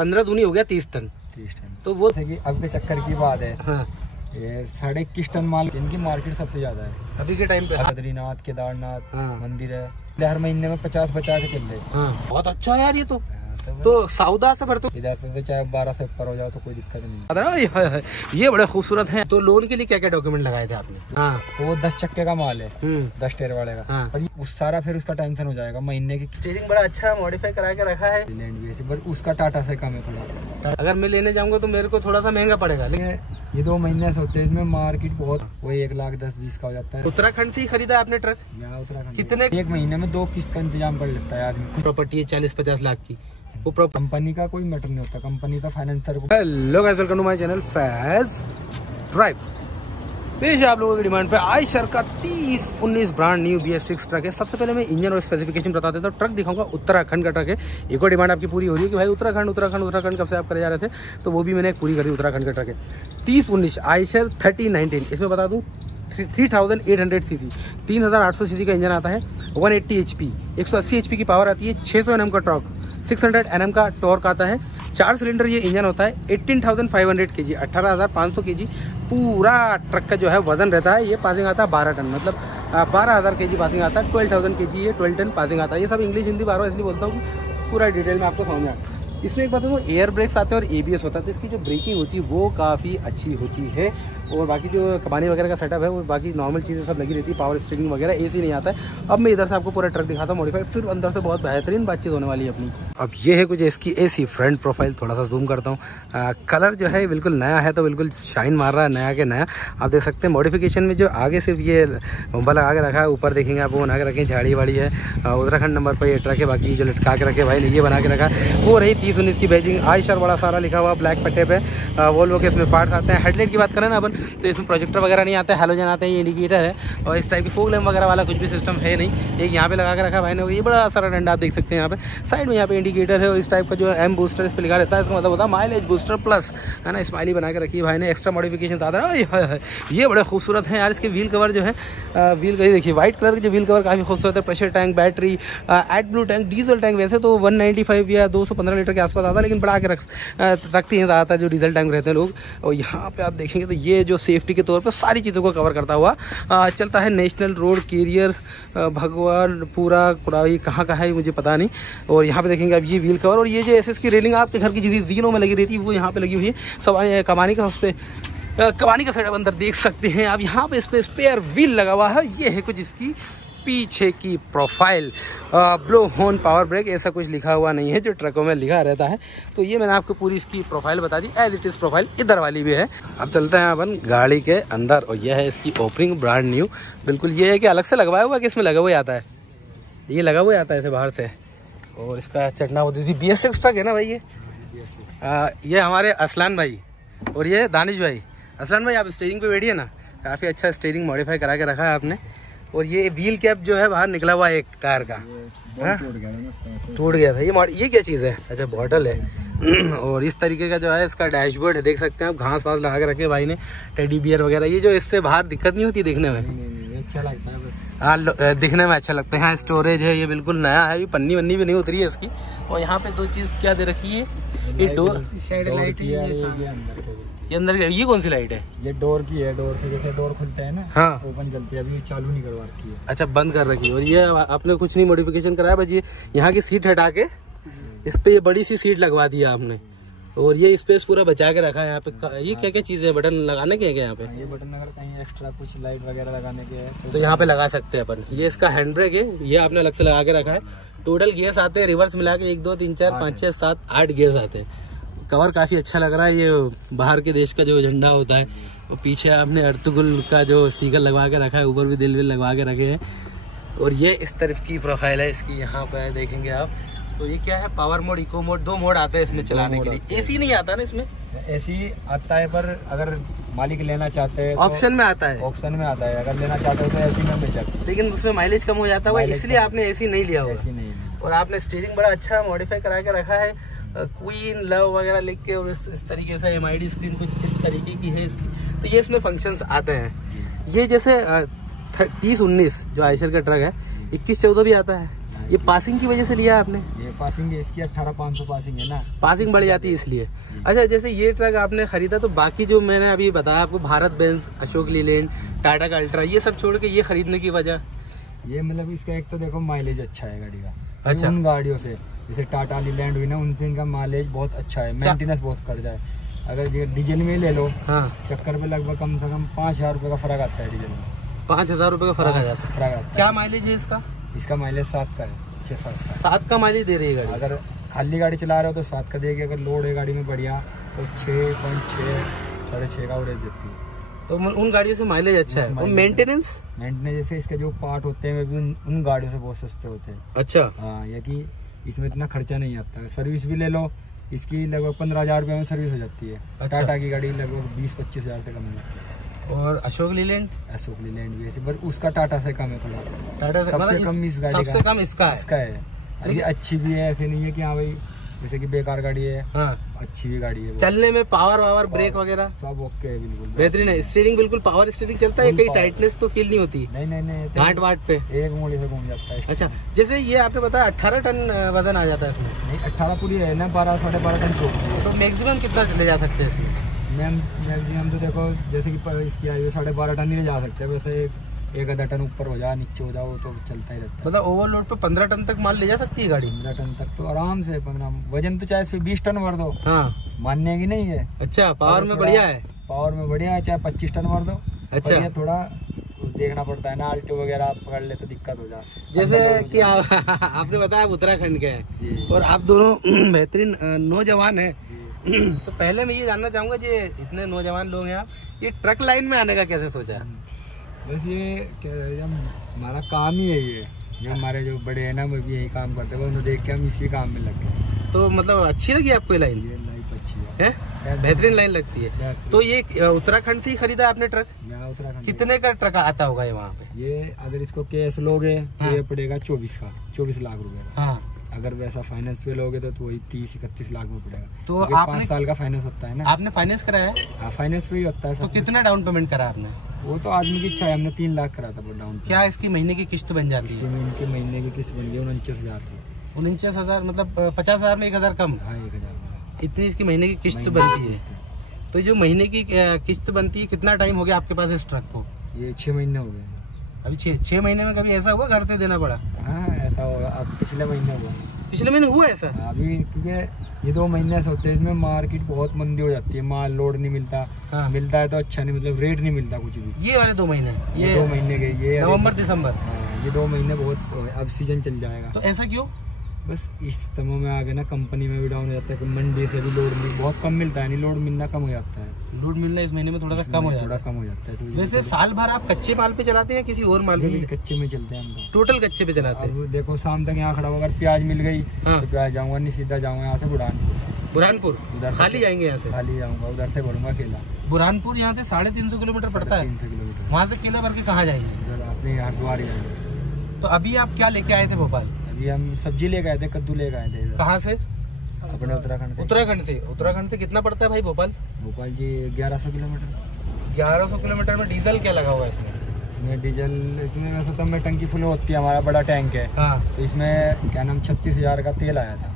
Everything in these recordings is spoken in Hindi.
15 दूनी हो गया 30 टन। 30 टन तो वो अब के चक्कर की बात है। हाँ। ये 21.5 टन माल इनकी मार्केट सबसे ज्यादा है अभी के टाइम पे। बद्रीनाथ केदारनाथ हाँ। मंदिर है, हर महीने में 50 चल रहे। हाँ, बहुत अच्छा है यार ये तो सौदा से भरते इधर से चाहे 12 से ऊपर हो जाओ तो कोई दिक्कत नहीं। ये बड़े खूबसूरत हैं। तो लोन के लिए क्या क्या डॉक्यूमेंट लगाए थे आपने? हाँ। तो वो 10 चक्के का माल है, 10 टायर वाले का। हाँ। और उस सारा फिर उसका टेंशन हो जाएगा महीने की। स्टीयरिंग बड़ा अच्छा मॉडिफाई करा के रखा है। लैंड भी ऐसी, पर उसका टाटा से कम है थोड़ा। अगर मैं लेने जाऊंगा तो मेरे को थोड़ा सा महंगा पड़ेगा। लेकिन ये 2 महीने से होते हैं, इसमें मार्केट बहुत वही 1,10,20 का हो जाता है। उत्तराखंड से ही खरीदा आपने ट्रक? यहाँ उत्तराखंड कितने? 1 महीने में 2 किस्त का इंतजाम कर लेता है आदमी। प्रॉपर्टी है 40-50 लाख की। वो कंपनी का कोई मैटर नहीं होता, कंपनी का फाइनेंसर को। Hello guys, welcome to my channel Faiz drive. पेश है आप लोगों की डिमांड पे आयशर का 3019 ब्रांड न्यू BS6 ट्रक है। सबसे पहले मैं इंजन और स्पेसिफिकेशन बता देता हूँ। ट्रक दिखाऊंगा, उत्तराखंड का ट्रक है। एक और डिमांड आपकी पूरी हो रही है कि भाई उत्तराखंड कब से आप करे जा रहे थे, तो वो भी मैंने पूरी करी। उत्तराखंड का ट्रक है 3019 आयशर 3019। इसमें बता दूँ 3800 सीसी, 3800 सीसी का इंजन आता है, 180 HP, 180 HP की पावर आती है, 600 Nm का टॉर्क, 600 Nm का टॉर्क आता है। 4 सिलेंडर ये इंजन होता है। 18,500 kg, 18,500 kg पूरा ट्रक का जो है वजन रहता है। ये पासिंग आता है 12 टन, मतलब 12,000 kg पासिंग आता है। 12,000 kg ये 12 टन पासिंग आता है। ये सब इंग्लिश हिंदी बार इसलिए बोलता हूँ कि पूरा डिटेल में आपको समझ में आए। इसमें एक बात है, एयर ब्रेक्स आते हैं और ABS होता है, तो इसकी जो ब्रेकिंग होती है वो काफ़ी अच्छी होती है। और बाकी जो कबानी वगैरह का सेटअप है वो बाकी नॉर्मल चीज़ें सब लगी रहती है। पावर स्टीयरिंग वगैरह AC नहीं आता है। अब मैं इधर से आपको पूरा ट्रक दिखाता हूँ मॉडिफाइड, फिर अंदर से बहुत बेहतरीन बातचीत होने वाली है अपनी। अब ये है कुछ इसकी AC फ्रंट प्रोफाइल, थोड़ा सा जूम करता हूँ। कलर जो है बिल्कुल नया है, तो बिल्कुल शाइन मार रहा है नया के नया। आप देख सकते हैं मॉडिफिकेशन में जो आगे सिर्फ ये बम्बा लगा के रखा है, ऊपर देखेंगे आप वो बना के रखें, झाड़ी वाड़ी है। उत्तराखंड नंबर पर ये ट्रक है। बाकी जो लटका के रखे भाई ने ये बना के रखा है वो रही 3019 की बैजिंग। आयशर बड़ा सारा लिखा हुआ ब्लैक पट्टे पे। वोल्वो के इसमें पार्ट्स आते हैं। हेडलाइट की बात करें ना अपन, तो इसमें प्रोजेक्टर वगैरह नहीं आता है, हेलोजन आते हैं, ये इंडिकेटर है। और इस टाइप की फोग लैम्प वगैरह वाला कुछ भी सिस्टम है नहीं। एक यहाँ पे लगा के रखा भाई ने, ये बड़ा सारा डंडा आप देख सकते हैं यहाँ पे। साइड में यहाँ पे इंडिकेटर है और इस टाइप का जो M बूस्टर इस पर लिखा रहता है, इसका मतलब होता है माइलेज बूस्टर प्लस, है ना। स्माइली बना के रखी है भाई ने। एक्स्ट्रा मॉडिफिकेशन ज़्यादा है। ये बड़े खूबसूरत हैं यार। इसके व्हील कवर जो है, व्हील कवर देखिए, व्हाइट कलर के जो व्हील कवर काफ़ी खूबसूरत है। Pressure tank, battery, AdBlue tank, diesel tank वैसे तो 195 या 215 लीटर के आसपास आता है, लेकिन बढ़ा के रखती हैं ज़्यादातर जो डीजल टैंक रहते हैं लोग। और यहाँ पे आप देखेंगे तो ये जो सेफ्टी के तौर पर सारी चीज़ों को कवर करता हुआ चलता है। नेशनल रोड कैरियर भगवान पूरा ये कहाँ का है मुझे पता नहीं। और यहाँ पे देखेंगे आप ये व्हील कवर, और ये जो SS की रेलिंग आपके घर की जिस जीनों में लगी रहती है वो यहाँ पे लगी हुई है। सब कमानी का, उस पर कमानी का सेटअप अंदर देख सकते हैं आप। यहाँ पे इस पर स्पेयर व्हील लगा हुआ है। ये है कुछ इसकी पीछे की profile. Blow horn power brake ऐसा कुछ लिखा हुआ नहीं है जो ट्रकों में लिखा रहता है। तो ये मैंने आपको पूरी इसकी प्रोफाइल बता दी। एज इट इज़ प्रोफाइल इधर वाली भी है। अब चलते हैं अपन गाड़ी के अंदर, और यह है इसकी ओपनिंग ब्रांड न्यू। बिल्कुल ये है कि अलग से लगवाया हुआ कि इसमें लगा हुआ आता है, ये लगा हुआ आता है इसे बाहर से। और इसका चटना होती थी BS6 ट्रक है ना भाई ये हमारे असलान भाई और ये दानिश भाई। असलान भाई आप स्टीयरिंग पे बैठिए ना, काफ़ी अच्छा स्टीयरिंग मॉडिफाई करा के रखा है आपने। और ये व्हील कैप जो है बाहर निकला हुआ है एक टायर का, टूट गया था। ये क्या चीज़ है? अच्छा बॉटल है। और इस तरीके का जो है इसका डैशबोर्ड है, देख सकते हैं आप। घास वास लगा के रखे भाई ने, टेडी बियर वगैरह। ये जो इससे बाहर दिक्कत नहीं होती देखने में? अच्छा लगता है बस। हाँ, दिखने में अच्छा लगता है। हाँ, स्टोरेज है, ये बिल्कुल नया है, पन्नी वन्नी भी नहीं उतरी है इसकी। और यहाँ पे 2 चीज़ क्या दे रखी है, ये डोर साइड लाइट है। ये अंदर ये कौन सी लाइट है? ये डोर की है। डोर से जैसे डोर खुलता है ना, हाँ, ओपन चलती है। अभी चालू नहीं करवा रखी है। अच्छा, बंद कर रखी है। और ये आपने कुछ नहीं मॉडिफिकेशन कराया बस, ये यहाँ की सीट हटा के इस पे ये बड़ी सी सीट लगवा दिया आपने। और ये स्पेस पूरा बचा के रखा है यहाँ पे। ये क्या क्या चीज़ें हैं? बटन लगाने के हैं क्या यहाँ पे? ये बटन अगर कहीं एक्स्ट्रा कुछ लाइट वगैरह लगाने के हैं तो यहाँ पे लगा सकते हैं अपन। ये इसका हैंड ब्रेक है, ये आपने अलग से लगा के रखा है। टोटल गियर्स आते हैं रिवर्स मिला के 1 2 3 4 5 6 7 8 गियर्स आते हैं। कवर काफ़ी अच्छा लग रहा है। ये बाहर के देश का जो झंडा होता है, वो पीछे आपने अर्तुगुल का जो सीगल लगवा के रखा है, ऊपर भी दिल विल लगवा के रखे हैं। और ये इस तरफ की प्रोफाइल है इसकी, यहाँ पर देखेंगे आप। तो ये क्या है, power mode, eco mode, 2 mode आते हैं इसमें चलाने के लिए। AC नहीं आता ना इसमें? AC आता है, पर अगर मालिक लेना चाहते हैं ऑप्शन में आता है। ऑप्शन में आता है, अगर लेना चाहते हो तो AC में मिल जाता है, लेकिन उसमें माइलेज कम हो जाता है, इसलिए आपने AC नहीं लिया होगा। AC नहीं। और आपने स्टीयरिंग बड़ा अच्छा मॉडिफाई करा के रखा है, क्वीन लव वगैरह लिख के। और इस तरीके से MID स्क्रीन कुछ इस तरीके की है इसकी। तो ये इसमें फंक्शंस आते हैं। ये जैसे 3019 जो आयशर का ट्रक है, 21-14 भी आता है। ये पासिंग की वजह से लिया आपने? ये पासिंग इसकी 18,500 पासिंग है ना, पासिंग बढ़ जाती है इसलिए। अच्छा, जैसे ये ट्रक आपने खरीदा तो बाकी जो मैंने अभी बताया आपको, भारत बेंज, अशोक लीलैंड, टाटा का अल्ट्रा, ये सब छोड़ के ये खरीदने की वजह? ये मतलब इसका एक तो देखो माइलेज अच्छा है गाड़ी का। अच्छा। उन गाड़ियों से जैसे टाटा लीलैंड हुई ना, उनसे इनका माइलेज बहुत अच्छा है, मेंटेनेंस बहुत कर जाए। अगर डीजल में ले लो, हाँ, चक्कर पे लगभग कम से कम 5,000 रुपये का फर्क आता है डीजल में। 5,000 रुपये का फर्क आ जाता है। क्या माइलेज है इसका? इसका माइलेज 7 का है, 6-7 7 का माइलेज दे रही है गाड़ी। अगर खाली गाड़ी चला रहे हो तो 7 का देगी, अगर लोड है गाड़ी में बढ़िया तो 6.6 6.5 का एवरेज देती है। तो उन गाड़ियों से माइलेज अच्छा है। और मेंटेनेंस जैसे इसके जो पार्ट होते हैं वे भी उन गाड़ियों से बहुत सस्ते होते हैं। अच्छा। हाँ, ये कि इसमें इतना खर्चा नहीं आता है। सर्विस भी ले लो, इसकी लगभग 15,000 रुपये में सर्विस हो जाती है। अच्छा। टाटा की गाड़ी लगभग 20-25 हज़ार से कम नहीं जाती है। और अशोक लीलैंड? अशोक लीलैंड भी ऐसे, पर उसका टाटा से कम है थोड़ा। टाटा से सबसे कम इस गाड़ी का, सबसे कम इसका है। अभी अच्छी भी है, ऐसे नहीं है कि हाँ भाई जैसे कि बेकार गाड़ी है। हाँ, अच्छी भी गाड़ी है। चलने में पावर ब्रेक वगैरह सब ओके है, बिल्कुल बेहतरीन है। स्टीयरिंग बिल्कुल पावर स्टीयरिंग चलता है, कहीं टाइटनेस तो फील नहीं होती? नहीं, घाट वाट पे एक मोड़ी से घूम जाता है। अच्छा, जैसे ये आपने बताया 18 टन वजन आ जाता है इसमें? नहीं, 18 पूरी है ना, 12-12.5 टन चौक। तो मैक्सिमम कितना ले जा सकते हैं इसमें? मैक्सिमम तो देखो जैसे कि इसकी आई हुई 12.5 टन नहीं ले जा सकते, वैसे 1 टन ऊपर हो जाए, नीचे हो जाओ तो चलता ही रहता है। मतलब ओवरलोड पे 15 टन तक माल ले जा सकती है गाड़ी? 15 टन तक तो आराम से। 15 वजन तो चाहे इस पे 20 टन भर दो, हाँ, मानने की नहीं है। अच्छा, पावर में बढ़िया है? पावर में बढ़िया है, चाहे 25 टन भर दो। अच्छा, ये थोड़ा देखना पड़ता है ना, आल्टो वगैरह आप पकड़ ले तो दिक्कत हो जाए। जैसे कि आपने बताया आप उत्तराखंड के हैं और आप दोनों बेहतरीन नौजवान हैं, तो पहले मैं ये जानना चाहूँगा, ये इतने नौजवान लोग हैं आप, ये ट्रक लाइन में आने का कैसे सोचा? बस ये क्या, हमारा काम ही है ये, जो हमारे जो बड़े हैं ना वो भी यही काम करते हैं, उन्हें देख के हम इसी काम में लग गए। तो मतलब अच्छी लगी आपको ये लाइन? ये लाइफ अच्छी है, बेहतरीन लाइन लगती है। तो ये उत्तराखंड से ही खरीदा आपने ट्रक? उत्तराखंड। कितने का ट्रक आता होगा ये वहाँ पे? ये अगर इसको कैश लोगे तो ये पड़ेगा 24 लाख रुपए। हाँ, अगर वैसा फाइनेंस पे लोगे तो वही 30-31 लाख में पड़ेगा। तो 5 साल का फाइनेंस होता है ना। आपने फाइनेंस कराया है? हाँ, फाइनेंस पे ही होता है। तो कितना डाउन पेमेंट करा आपने? वो तो आदमी की इच्छा है, हमने 3 लाख करा था डाउन। क्या इसकी महीने की किस्त बन जाती है? इनके महीने की किस्त बन गई 49,000 की। 49,000 मतलब 50,000 में 1,000 कम? हाँ, 1,000 इतनी इसकी महीने की किस्त बनती है। तो जो महीने की किस्त बनती है, कितना टाइम हो गया आपके पास इस ट्रक को? ये 6 महीने हो गए। अभी 6 महीने में कभी ऐसा हुआ घर से देना पड़ा? हाँ, ऐसा होगा। अब पिछले महीने हुआ। पिछले महीने हुआ ऐसा? अभी क्योंकि ये 2 महीने से होते हैं, इसमें मार्केट बहुत मंदी हो जाती है, माल लोड नहीं मिलता। हाँ। मिलता है तो अच्छा नहीं, मतलब रेट नहीं मिलता कुछ भी। ये वाले 2 महीने, ये 2 महीने के, ये नवंबर दिसंबर। हाँ, ये 2 महीने बहुत, अब सीजन चल जाएगा। तो ऐसा क्यों? बस इस समय में आगे ना कंपनी में भी डाउन हो जाता है, मंडी से भी लोड बहुत कम मिलता है, नहीं लोड मिलना कम हो जाता है। लोड मिलना इस महीने में थोड़ा सा कम हो जाता है। तो वैसे साल भर आप कच्चे माल पे चलाते हैं किसी और माल पे? कच्चे में चलते हैं हम तो। टोटल कच्चे पे चलाते हैं? अब देखो शाम तक यहाँ खड़ा होगा, अगर प्याज मिल गई तो प्याज जाऊंगा, नहीं सीधा जाऊंगा यहाँ से बुरहानपुर। उधर खाली जाएंगे यहाँ से? खाली जाऊंगा, उधर से भरूंगा केला। बुरहानपुर यहाँ से 350 किलोमीटर पड़ता है? 300 किलोमीटर। वहाँ से केला भर के कहाँ जाएंगे? अपने हरिद्वार जाएंगे। तो अभी आप क्या लेके आए थे भोपाल? अभी हम सब्जी लेके आए थे, कद्दू लेके आए थे। कहाँ से? अपने उत्तराखंड से। उत्तराखंड से कितना पड़ता है भाई भोपाल? भोपाल जी 1100 किलोमीटर। 1100 किलोमीटर में डीजल क्या लगा हुआ है इसमें? इसमें डीजल, इसमें वैसे तो हमें टंकी फुल होती है, हमारा बड़ा टैंक है। हाँ। तो इसमें क्या नाम 36,000 का तेल आया था,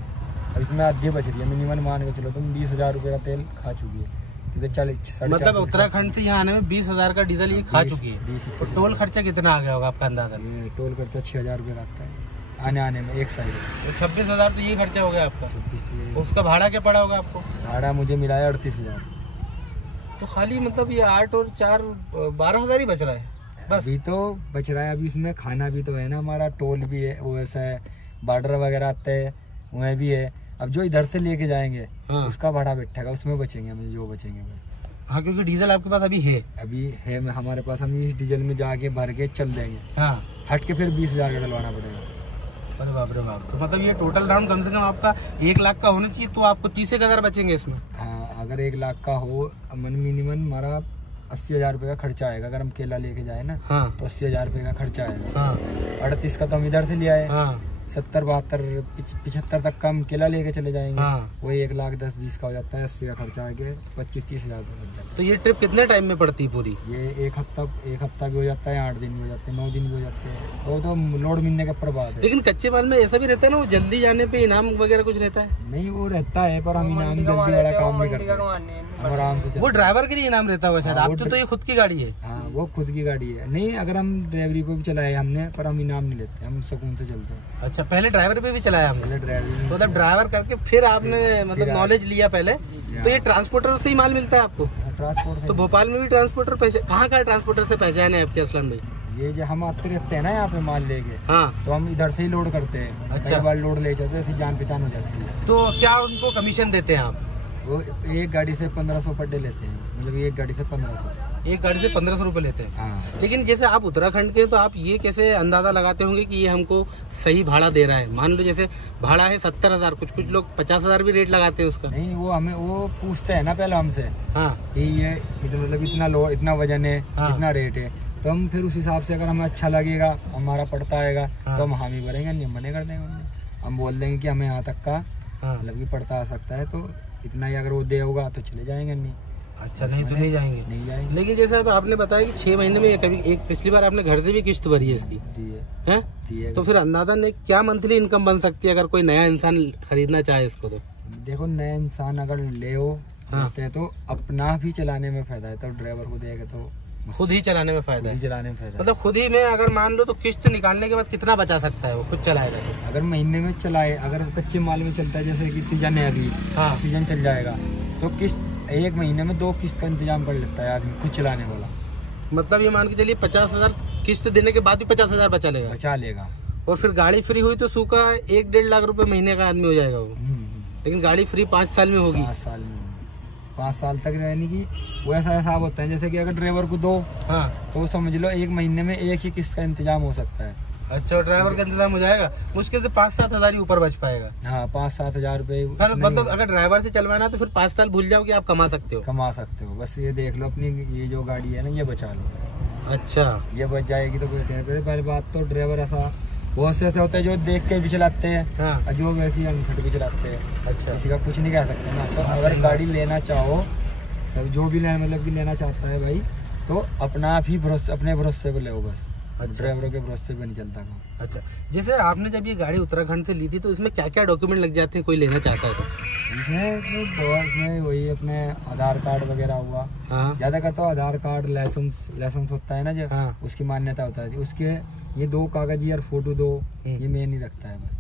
अब इसमें आधी बच रही है। मिनिमम मान के चलो तुम 20,000 रुपये का तेल खा चुकी है। मतलब उत्तराखंड से यहाँ आने में 20,000 का डीजल ये खा चुकी है। तो टोल खर्चा कितना आ गया होगा आपका अंदाजा? टोल खर्चा 6,000 रुपये का आता है आने में एक साइड। तो 26,000 तो ये खर्चा हो गया आपका। 26,000। उसका भाड़ा क्या पड़ा होगा आपको? भाड़ा मुझे मिला है 38,000। तो खाली मतलब ये 8 और 4 12,000 ही बच रहा है बस? अभी तो बच रहा है। अभी इसमें खाना भी तो है ना, हमारा टोल भी है, वो ऐसा है, बॉर्डर वगैरह आते हैं वह भी है। अब जो इधर से लेके जाएंगे उसका भाड़ा बैठेगा, उसमें बचेंगे हमें जो बचेंगे बस। हाँ, क्योंकि डीजल आपके पास अभी है हमारे पास, हम इस डीजल में जाके भर के चल देंगे। हाँ, हट के फिर 20,000 का डलवाना पड़ेगा। अरे बाप रे बाप। तो मतलब ये टोटल डाउन कम से कम आपका 1 लाख का होना चाहिए, तो आपको 30,000 बचेंगे इसमें? हाँ, अगर 1 लाख का हो, मिनिमम हमारा 80,000 रुपये का खर्चा आएगा। अगर हम केला लेके जाए ना, हाँ, तो 80,000 रुपये का खर्चा आएगा। हाँ, 38 का तो हम इधर से ले आए। हाँ, 70-75 तक का हम किला लेके चले जाएंगे। हाँ। वही 1,10,20 का हो जाता है, 80 का खर्चा आके 25-30 हज़ार का लग जाता है। तो ये ट्रिप कितने टाइम में पड़ती है पूरी? ये एक हफ्ता भी हो जाता है, 8 दिन भी हो जाते हैं, 9 दिन भी हो जाते हैं। वो तो लोड मिलने के ऊपर बात है। लेकिन कच्चे माल में ऐसा भी रहता है ना, वो जल्दी जाने पे इनाम वगैरह कुछ रहता है? नहीं, वो रहता है, पर हम इनाम जल्दी वाला काम नहीं करते, हम आराम से। वो ड्राइवर के लिए इनाम रहता है शायद, आपकी तो ये खुद की गाड़ी है। हाँ, वो खुद की गाड़ी है। नहीं, अगर हम ड्राइवरी पे भी चलाए हमने, पर हम इनाम नहीं लेते, हम सुकून से चलते हैं। अच्छा, पहले ड्राइवर पे भी चलाया हमने? पहले ड्राइवरी, मतलब ड्राइवर करके फिर आपने मतलब नॉलेज लिया पहले। तो ये ट्रांसपोर्टर से ही माल मिलता है आपको? ट्रांसपोर्ट। तो भोपाल में भी ट्रांसपोर्टर कहाँ ट्रांसपोर्टर से पहचान है आपके असलम भाई? ये जो हम आते रहते हैं ना यहाँ पे माल लेके, हाँ, तो हम इधर से ही लोड करते हैं। अच्छा, बार लोड ले जाते हैं, फिर जान पहचान हो जाती है। तो क्या उनको कमीशन देते हैं आप? वो एक गाड़ी से 1500 पर डे लेते हैं, मतलब एक गाड़ी से 1500। एक गाड़ी से 1500 रुपए लेते हैं? हाँ। लेकिन जैसे आप उत्तराखंड के, तो आप ये कैसे अंदाजा लगाते होंगे कि ये हमको सही भाड़ा दे रहा है? मान लो जैसे भाड़ा है 70,000, कुछ लोग 50,000 भी रेट लगाते हैं उसका। नहीं, वो पूछते हैं ना पहले हमसे, हाँ, कि ये मतलब इतना वजन है, हाँ, इतना रेट है, तो हम फिर उस हिसाब से अगर हमें अच्छा लगेगा, हमारा पड़ता आएगा, हाँ, तो हम हामी भरेंगे, नहीं मने कर देंगे उन्हें। हम बोल देंगे कि हमें यहाँ तक का हाँ, मतलब कि पड़ता आ सकता है, तो इतना ही अगर वो दे होगा तो चले जाएंगे। नहीं, अच्छा, नहीं तो नहीं जाएंगे। लेकिन जैसे आपने बताया कि 6 महीने में कभी एक पिछली बार आपने घर से भी किस्त भरी है इसकी, है? तो फिर अंदाजा नहीं क्या मंथली इनकम बन सकती है अगर कोई नया इंसान खरीदना चाहे इसको? तो देखो, नया इंसान अगर ले हो, हाँ, तो अपना भी चलाने में फायदा है, तो ड्राइवर को देगा तो खुद ही चलाने में फायदा है। चलाने में फायदा मतलब खुद ही में अगर मान लो तो किस्त निकालने के बाद कितना बचा सकता है वो खुद चलाएगा? अगर महीने में चलाए, अगर कच्चे माल में चलता है, जैसे कि सीजन है अभी, हाँ, सीजन चल जाएगा, तो किस्त एक महीने में 2 किस्त का इंतजाम कर लेता है आदमी खुद चलाने वाला। मतलब ये मान के चलिए 50,000 किस्त देने के बाद भी 50,000 बचा लेगा। और फिर गाड़ी फ्री हुई तो सूखा 1-1.5 लाख रुपए महीने का आदमी हो जाएगा वो। लेकिन गाड़ी फ्री 5 साल में होगी। 5 साल तक रहने की वो ऐसा हिसाब होता है, जैसे कि अगर ड्राइवर को दो, हाँ, तो समझ लो एक महीने में एक ही किस्त का इंतजाम हो सकता है। अच्छा, ड्राइवर का इंतजाम हो जाएगा, मुश्किल से 5-7 हज़ार ही ऊपर बच पाएगा। हाँ, 5-7 हज़ार रुपए। मतलब अगर ड्राइवर से चलवाना तो फिर 5 साल भूल जाओ कि आप कमा सकते हो। बस ये देख लो, अपनी ये जो गाड़ी है ना, ये बचा लो। अच्छा, ये बच जाएगी तो पहली बात तो ड्राइवर ऐसा बहुत से ऐसे होते हैं जो देख के भी चलाते हैं, हाँ, जो वैसे अनसट भी चलाते हैं। अच्छा, किसी का कुछ नहीं कह सकते ना। तो अगर गाड़ी लेना चाहो, सब जो भी मतलब कि लेना चाहता है भाई, तो अपना भी अपने भरोसे पे लो बस। अच्छा, ड्राइवरों के भरोसे पे नहीं चलता काम। अच्छा, जैसे आपने जब ये गाड़ी उत्तराखंड से ली थी तो इसमें क्या क्या डॉक्यूमेंट लग जाते हैं कोई लेना चाहता है तो? इसमें वही अपने आधार कार्ड वगैरह हुआ, हाँ, ज्यादा करता हो आधार कार्ड, लाइसेंस होता है ना जो, हाँ, उसकी मान्यता होता है, उसके ये 2 कागज और फोटो 2, ये मेन ही रखता है बस।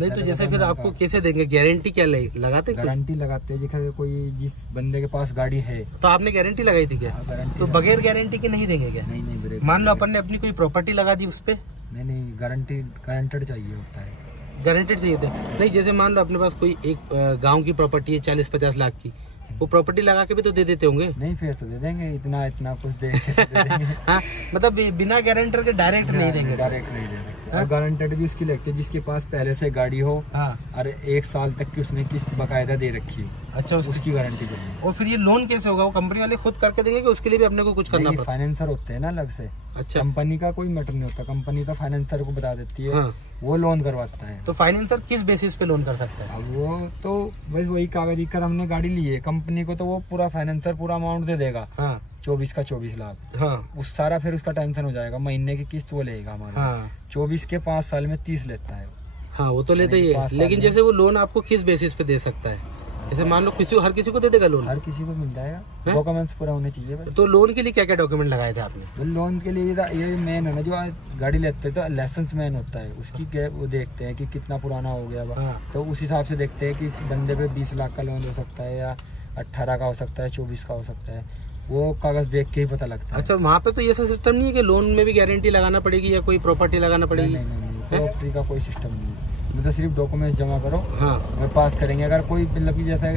नहीं तो जैसे फिर आपको कैसे देंगे? गारंटी क्या लगाते? गारंटी लगाते हैं, जैसे कोई जिस बंदे के पास गाड़ी है। तो आपने गारंटी लगाई थी क्या? तो बगैर गारंटी के नहीं देंगे क्या? नहीं, मान लो अपन ने अपनी कोई प्रॉपर्टी लगा दी उस पे? नहीं, गारंटेड चाहिए होता है। गारंटेड चाहिए होता है? नहीं, जैसे मान लो अपने पास कोई एक गाँव की प्रॉपर्टी है 40-50 लाख की, वो प्रॉपर्टी लगा के भी तो दे देते होंगे? नहीं, फिर तो दे देंगे, इतना कुछ दे देंगे। हाँ, मतलब बिना गारंटर के डायरेक्ट नहीं देंगे? डायरेक्ट नहीं देंगे। गारंटेड भी उसकी लगती है जिसके पास पहले से गाड़ी हो, हाँ, और 1 साल तक की उसने किस्त बकायदा दे रखी है। अच्छा, उसकी गारंटी चाहिए। और फिर ये लोन कैसे होगा? वो कंपनी वाले खुद करके देंगे कि उसके लिए भी अपने को कुछ करना पड़ेगा? फाइनेंसर होते हैं ना अलग से। अच्छा, कंपनी का कोई मैटर नहीं होता, कंपनी का फाइनेंसर को बता देती है, हाँ, वो लोन करवाता है। तो फाइनेंसर किस बेसिस पे लोन कर सकता है? अब वो तो बस वही कागज लिखकर हमने गाड़ी ली है, कंपनी को तो वो पूरा फाइनेंसर पूरा अमाउंट दे देगा, हाँ, 24 का 24 लाख, हाँ, उस सारा फिर उसका टेंशन हो जाएगा, महीने की किस्त वो लेगा हमारा, हाँ, 24 के 5 साल में 30 लेता है। हाँ, वो तो लेता ही है, लेकिन जैसे वो लोन आपको किस बेसिस पे दे सकता है? जैसे मान लो हर किसी को दे देगा लोन? हर किसी को मिल जाएगा, डॉक्यूमेंट्स पूरा होने चाहिए बस। तो लोन के लिए क्या क्या डॉक्यूमेंट लगाए थे आपने? तो लोन के लिए ये मेन है ना, जो गाड़ी लेते हैं तो लाइसेंस मेन होता है, उसकी वो देखते हैं कि कितना पुराना हो गया, हाँ, तो उस हिसाब से देखते हैं कि इस बंदे पे 20 लाख का लोन हो सकता है या 18 का हो सकता है, 24 का हो सकता है, वो कागज देख के ही पता लगता है। अच्छा, वहाँ पे तो ये सिस्टम नहीं है कि लोन में भी गारंटी लगाना पड़ेगी या कोई प्रॉपर्टी लगाना पड़ेगी? नहीं, प्रॉपर्टी का कोई सिस्टम नहीं है, मतलब सिर्फ डॉक्यूमेंट्स जमा करो, हाँ, वो पास करेंगे। अगर कोई मतलब कि जैसे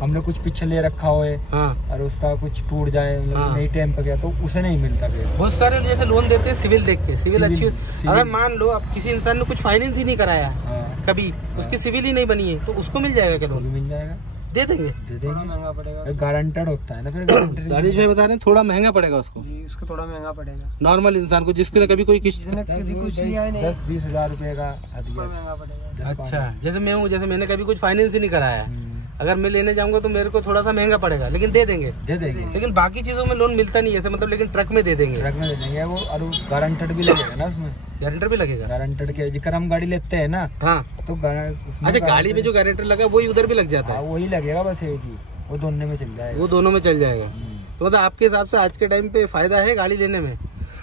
हमने कुछ पीछे ले रखा हो, हाँ, और उसका कुछ टूट जाए, मतलब हाँ, नई टाइम पर गया तो उसे नहीं मिलता। बहुत सारे जैसे लोन देते हैं सिविल देख के, सिविल अच्छी, अगर मान लो अब किसी इंसान ने कुछ फाइनेंस ही नहीं कराया, हाँ, कभी, उसकी सिविल ही नहीं बनी है, तो उसको मिल जाएगा क्या लोन? मिल जाएगा। दे देंगे? थोड़ा महंगा पड़ेगा, गारंटेड होता है ना फिर। दानिश भाई बता रहे हैं थोड़ा महंगा पड़ेगा उसको जी, उसको थोड़ा महंगा पड़ेगा नॉर्मल इंसान को जिसके कभी कोई किस्त 10-20 हज़ार रुपए का महंगा पड़ेगा। अच्छा, जैसे मैं हूँ, जैसे मैंने कभी कुछ फाइनेंस ही नहीं कराया, अगर मैं लेने जाऊंगा तो मेरे को थोड़ा सा महंगा पड़ेगा, लेकिन दे देंगे। लेकिन बाकी चीजों में लोन मिलता नहीं है मतलब, लेकिन ट्रक में दे देंगे। ट्रक में दे देंगे वो, और गारंटेड भी लगेगा ना उसमें। गारंटर भी लगेगा? गारंटेड के जिक्र हम गाड़ी लेते हैं ना, हाँ, तो अच्छा, गाड़ी में जो गारंटर लगा वही उधर भी लग जाता है? वही लगेगा बस एक ही, वो दोनों में चल जाएगा। वो दोनों में चल जाएगा। तो मतलब आपके हिसाब से आज के टाइम पे फायदा है गाड़ी लेने में?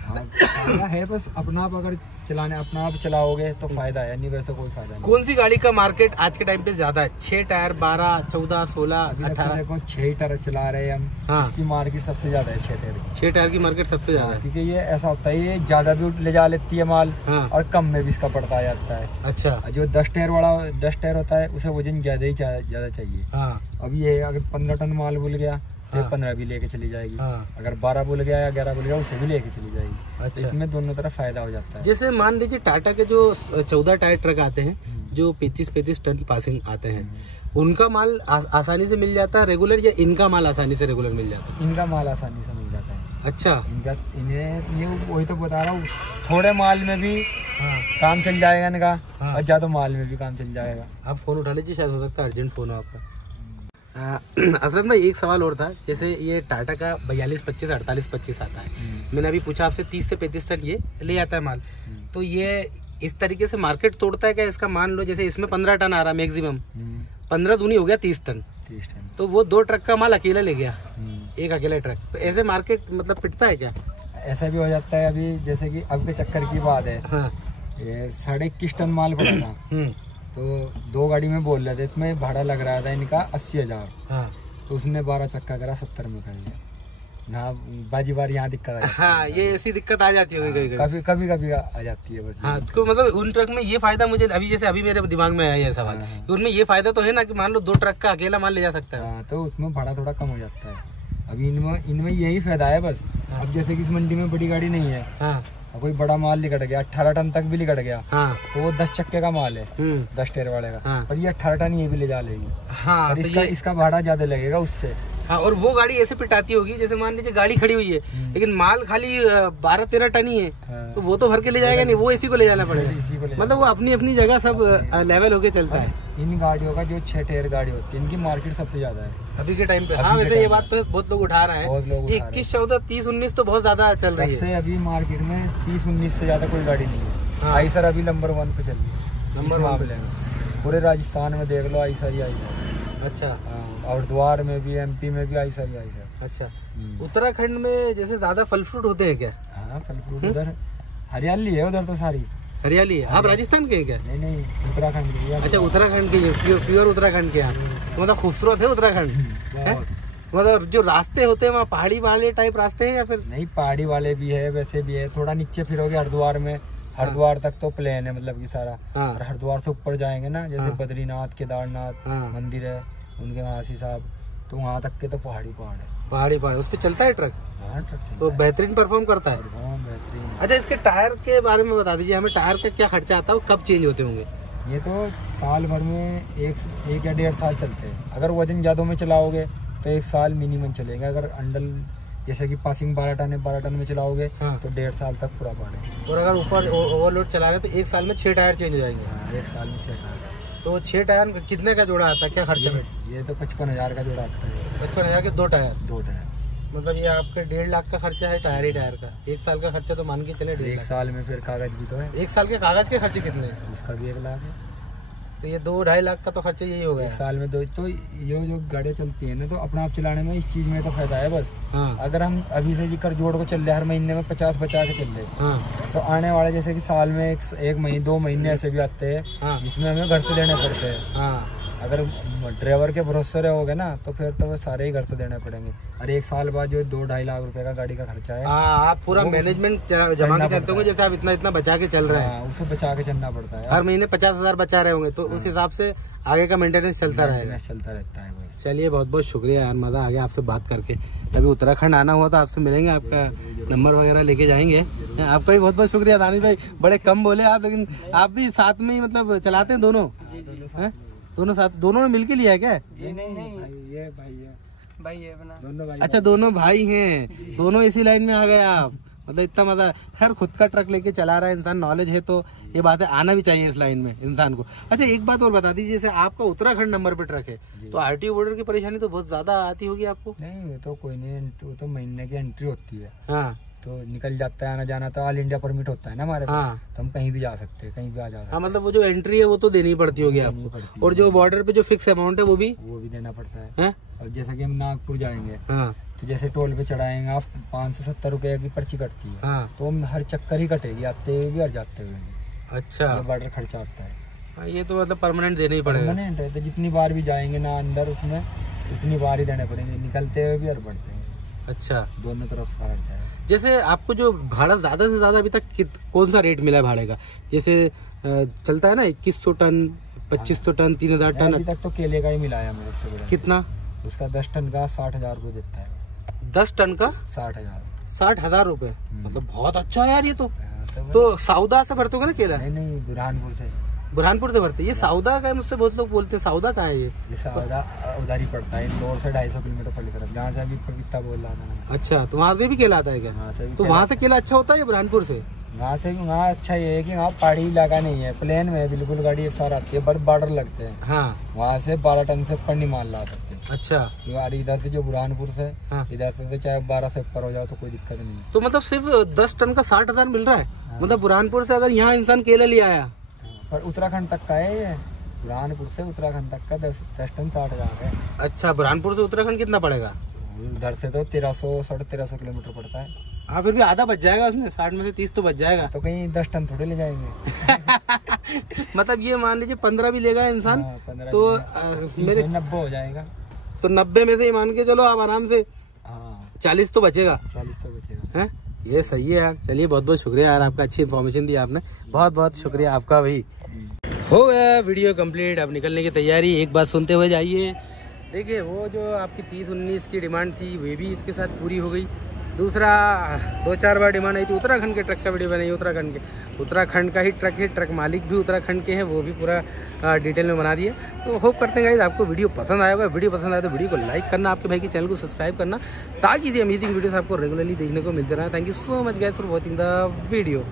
हाँ, फायदा है, बस अपना आप अगर चलाने अपना आप चलाओगे तो फायदा है, नहीं वैसे कोई फायदा नहीं। कौन सी गाड़ी का मार्केट आज के टाइम पे ज्यादा है? 6 टायर, 12, 14, 16, 18? देखो 6 टायर चला रहे हैं हम। हाँ। इसकी मार्केट सबसे ज्यादा है 6 टायर की। 6 टायर की मार्केट सबसे ज्यादा है, क्योंकि ये ऐसा होता है, ये ज्यादा भी ले जा लेती है माल। हाँ। और कम में भी इसका पड़ता जाता है। अच्छा, जो 10 टायर होता है उसे वजन ज्यादा चाहिए। हाँ। अब ये अगर 15 टन माल भूल गया तो 15 भी लेके चली जाएगी। हाँ। अगर 12 बोल गया या 11 बोल गया उसे भी लेके चली जाएगी। अच्छा। इसमें दोनों तरफ फायदा हो जाता है। जैसे मान लीजिए टाटा के जो 14 टायर ट्रक आते हैं, जो 35 टन पासिंग आते हैं, उनका माल आसानी से मिल जाता है रेगुलर, या इनका माल आसानी से रेगुलर मिल जाता है? इनका माल आसानी से मिल जाता है। अच्छा, इन्हें ये वही तो बता रहा हूँ, थोड़े माल में भी काम चल जाएगा इनका। और ज्यादा माल में भी काम चल जाएगा। आप फोन उठा लीजिए, शायद हो सकता है अर्जेंट फोन हो आपका। असलम भाई, एक सवाल और था। जैसे ये टाटा का 42-25, 48-25 आता है, मैंने अभी पूछा आपसे 30 से 35 टन ये ले आता है माल, तो ये इस तरीके से मार्केट तोड़ता है क्या इसका? मान लो जैसे इसमें 15 टन आ रहा मैक्सिमम, 15 दूनी हो गया 30 टन, तो वो 2 ट्रक का माल अकेला ले गया, एक अकेला ट्रक, तो ऐसे मार्केट मतलब पिटता है क्या? ऐसा भी हो जाता है। अभी जैसे कि अब के चक्कर की बात है, हाँ। ये 21.5 टन माल पड़ा था, तो 2 गाड़ी में बोल रहे थे, इसमें भाड़ा लग रहा था इनका 80,000। हाँ। तो उसने 12 चक्का करा 70 में कर लिया ना। बाजी बार यहाँ दिक्कत आ, हाँ, ये ऐसी दिक्कत आ जाती है। हाँ, कभी आ जाती है बस। हाँ, तो मतलब उन ट्रक में ये फायदा मुझे अभी मेरे दिमाग में आया ये सवाल, हाँ। उनमें ये फायदा तो है ना कि मान लो 2 ट्रक का अकेला माल ले जा सकता है। हाँ, तो उसमें भाड़ा थोड़ा कम हो जाता है। अभी इनमें यही फायदा है बस। हाँ। अब जैसे कि इस मंडी में बड़ी गाड़ी नहीं है, हाँ। कोई बड़ा माल निकट गया, 18 टन तक भी निकट गया, हाँ। तो वो 10 चक्के का माल है, 10 टायर वाले का, हाँ। और ये 18 टन ये भी ले जा लेगी। हाँ, और तो इसका भाड़ा ज्यादा लगेगा उससे। हाँ, और वो गाड़ी ऐसे पिटाती होगी, जैसे मान लीजिए गाड़ी खड़ी हुई है लेकिन माल खाली 12-13 टन ही है, हाँ। तो वो तो भर के ले जाएगा नहीं, वो इसी को ले जाना पड़ेगा। मतलब वो अपनी अपनी जगह सब लेवल होके चलता है। इन गाड़ियों का जो 6 टायर गाड़ी होती है, इनकी मार्केट सबसे ज्यादा है अभी के टाइम पे। हाँ, वैसे ये बात तो बहुत लोग उठा रहे हैं, 21, 14, 30, 19 तो बहुत ज्यादा चल रही है। अभी मार्केट में 30-19 से ज्यादा कोई गाड़ी नहीं है। आइसर अभी नंबर 1 पे चल रही है नंबर मामले में। पूरे राजस्थान में देख लो आइसर ही आइसर। अच्छा, और द्वार में भी, MP में भी आइसर ही आइसर। अच्छा, उत्तराखंड में जैसे ज्यादा फल फ्रूट होते हैं क्या? हाँ, फल फ्रूट उधर हरियाली है, उधर तो सारी हरियाली है। आप राजस्थान के हैं क्या? नहीं, उत्तराखंड के। अच्छा, उत्तराखंड के, प्योर उत्तराखंड के यहाँ। मतलब खूबसूरत है उत्तराखंड। मतलब जो रास्ते होते हैं वहाँ पहाड़ी वाले टाइप रास्ते हैं या फिर? नहीं, पहाड़ी वाले भी है, वैसे भी है। थोड़ा नीचे फिरोगे हरिद्वार में, हरिद्वार तक तो प्लेन है, मतलब कि सारा। और हरिद्वार से ऊपर जाएंगे ना, जैसे बद्रीनाथ, केदारनाथ मंदिर है उनके वहाँ से साहब, तो वहाँ तक के तो पहाड़ है। पहाड़ी उस पर चलता है ट्रक? हाँ, ट्रक तो बेहतरीन परफॉर्म करता है। बेहतरीन। अच्छा, इसके टायर के बारे में बता दीजिए हमें, टायर का क्या खर्चा आता है, कब चेंज होते होंगे? ये तो साल भर में एक या 1.5 साल चलते हैं। अगर वजन ज्यादा में चलाओगे तो 1 साल मिनिमम चलेगा। अगर अंडल जैसे कि पासिंग 12 टन है, 12 टन में चलाओगे तो 1.5 साल तक पूरा पाड़े। और अगर ऊपर ओवरलोड चला रहे तो 1 साल में 6 टायर चेंज हो जाएंगे। हाँ, 1 साल में 6 टायर। तो 6 टायर कितने का जोड़ा आता है, क्या खर्चा? ये तो 55,000 का जोड़ा आता है। 55,000 के 2 टायर? 2 टायर। मतलब ये आपके 1.5 लाख का खर्चा है टायर ही टायर का। 1 साल का खर्चा तो मान के चले 1.5 लाख। 1 साल में फिर कागज भी तो है। 1 साल के कागज के खर्चे कितने हैं? उसका भी 1 लाख है। तो ये 2-2.5 लाख का तो खर्चा यही हो गया 1 साल में। तो ये जो गाड़ियाँ चलती है ना, तो अपना आप चलाने में इस चीज में तो फायदा है बस। हाँ। अगर हम अभी से कर जोड़ को चल रहे, हर महीने में 50 बचा के चल रहे, हाँ। तो आने वाले जैसे कि साल में 1 महीने 2 महीने ऐसे भी आते हैं, हाँ। जिसमें हमें घर से देने पड़ते हैं। हाँ। अगर ड्राइवर के भरोसे रहोगे ना तो फिर तो वो सारे ही घर से देने पड़ेंगे। और 1 साल बाद जो 2-2.5 लाख रुपए का गाड़ी का खर्चा है, आप पूरा मैनेजमेंट जमा के चलते होंगे, जैसे आप इतना बचा के चल रहे हैं। उसे बचा के चलना पड़ता है। हर महीने 50,000 बचा रहे होंगे, तो उस हिसाब से आगे का मेंटेनेंस चलता रहता है। चलिए, बहुत बहुत शुक्रिया यार, मजा आ गया आपसे बात करके। कभी उत्तराखंड आना हुआ तो आपसे मिलेंगे, आपका नंबर वगैरह लेके जाएंगे। आपका भी बहुत बहुत शुक्रिया दानिश भाई, बड़े कम बोले आप, लेकिन आप भी साथ में ही मतलब चलाते हैं दोनों? दोनों साथ, दोनों ने मिलके लिया है क्या? जी नहीं, भाई है अपना, दोनों भाई। अच्छा दोनों भाई हैं, दोनों इसी लाइन में आ गए आप, मतलब इतना मजा। खैर खुद का ट्रक लेके चला रहा है इंसान, नॉलेज है तो ये बात है, आना भी चाहिए इस लाइन में इंसान को। अच्छा एक बात और बता दीजिए, जैसे आपका उत्तराखंड नंबर पे ट्रक है तो आरटीओ बॉर्डर की परेशानी तो बहुत ज्यादा आती होगी आपको? नहीं वो तो कोई नहीं, वो तो महीने की एंट्री होती है। हाँ तो निकल जाता है, आना जाना तो ऑल इंडिया परमिट होता है ना हमारे पास। हाँ तो हम कहीं भी जा सकते हैं, कहीं भी आ जा सकते हैं। हाँ मतलब वो जो एंट्री है वो तो देनी पड़ती होगी आपको, और जो बॉर्डर पे जो फिक्स अमाउंट है वो भी देना पड़ता है। है? और जैसा कि हम नागपुर जाएंगे, हाँ तो जैसे टोल पे चढ़ाएंगे आप 570 रुपए की पर्ची कटती है। हाँ तो हम हर चक्कर ही कटेगी, आते हुए भी और जाते हुए भी। अच्छा बॉर्डर खर्चा आता है। हाँ, ये तो मतलब परमानेंट देना ही पड़ेगा। परमानेंट है, तो जितनी बार भी जाएंगे ना अंदर, उसमें उतनी बार ही देने पड़ेंगे, निकलते हुए भी और बढ़ते हुए। अच्छा दोनों तरफ से खर्चा है। जैसे आपको जो भाड़ा ज्यादा से ज्यादा अभी तक कौन सा रेट मिला है भाड़े का? जैसे चलता है ना 2100 टन, 2500 टन, 3000 टन। अभी तक तो केले का ही मिला है हमें सबसे बड़ा। कितना? उसका 10 टन का 60,000 रुपये देता है। 10 टन का 60,000 रुपए, मतलब बहुत अच्छा है यार ये तो सौदा से भरते हो ना केला? नहीं बुरहानपुर से भरते। ये सौदा का है, मुझसे बहुत लोग बोलते हैं, सौदा कहाँ है ये? सौदा उधर ही पड़ता है, इंदौर से 250 किलोमीटर पहले तरफ, जहाँ से अभी पपीता बोल रहा था। अच्छा तो वहाँ से भी केला आता है क्या? तो वहाँ से केला अच्छा होता है बुरहानपुर से? वहाँ से भी, वहाँ अच्छा ये है कि वहाँ पहाड़ी इलाका नहीं है, प्लेन में बिल्कुल गाड़ी एक साथ आती है, बर्फ बॉर्डर लगते हैं। हाँ वहाँ से 12 टन से ऊपर नहीं माल ला सकते। अच्छा गाड़ी इधर से जो बुरहानपुर से, हाँ। इधर से चाहे 12 से ऊपर हो जाओ तो कोई दिक्कत नहीं है। तो मतलब सिर्फ 10 टन का 60,000 मिल रहा है? हाँ। मतलब बुरहानपुर से अगर यहाँ इंसान केला ले आया, पर उत्तराखंड तक का है ये, बुरहानपुर से उत्तराखंड तक का 10 टन 60,000 है। अच्छा बुरहानपुर से उत्तराखंड कितना पड़ेगा? उधर से तो 1300 किलोमीटर पड़ता है। हाँ फिर भी आधा बच जाएगा उसमें, 60 में से 30 तो बच जाएगा। तो कहीं 10 टन थोड़े ले जाएंगे। मतलब ये मान लीजिए 15 भी लेगा इंसान, हाँ, तो मेरे 90 हो जाएगा। तो 90 में से मान के चलो आप आराम से, हाँ 40 तो बचेगा। 40 तो बचेगा है? ये सही है यार। चलिए बहुत बहुत शुक्रिया यार, आपका अच्छी इन्फॉर्मेशन दी आपने, बहुत बहुत शुक्रिया आपका भाई। हो गया वीडियो कंप्लीट, अब निकलने की तैयारी। एक बात सुनते हुए जाइए। देखिए वो जो आपकी 30-19 की डिमांड थी वो भी इसके साथ पूरी हो गई। दूसरा 2-4 बार डिमांड आई थी उत्तराखंड के ट्रक का वीडियो बनाइए, उत्तराखंड का ही ट्रक है, ट्रक मालिक भी उत्तराखंड के हैं, वो भी पूरा डिटेल में बना दिया। तो होप करते हैं गाइस आपको वीडियो पसंद आया होगा। वीडियो पसंद आया तो वीडियो को लाइक करना, आपके भाई के चैनल को सब्सक्राइब करना, ताकि ये अमेजिंग वीडियोस आपको रेगुलरली देखने को मिलते रहे। Thank you so much guys for watching the video.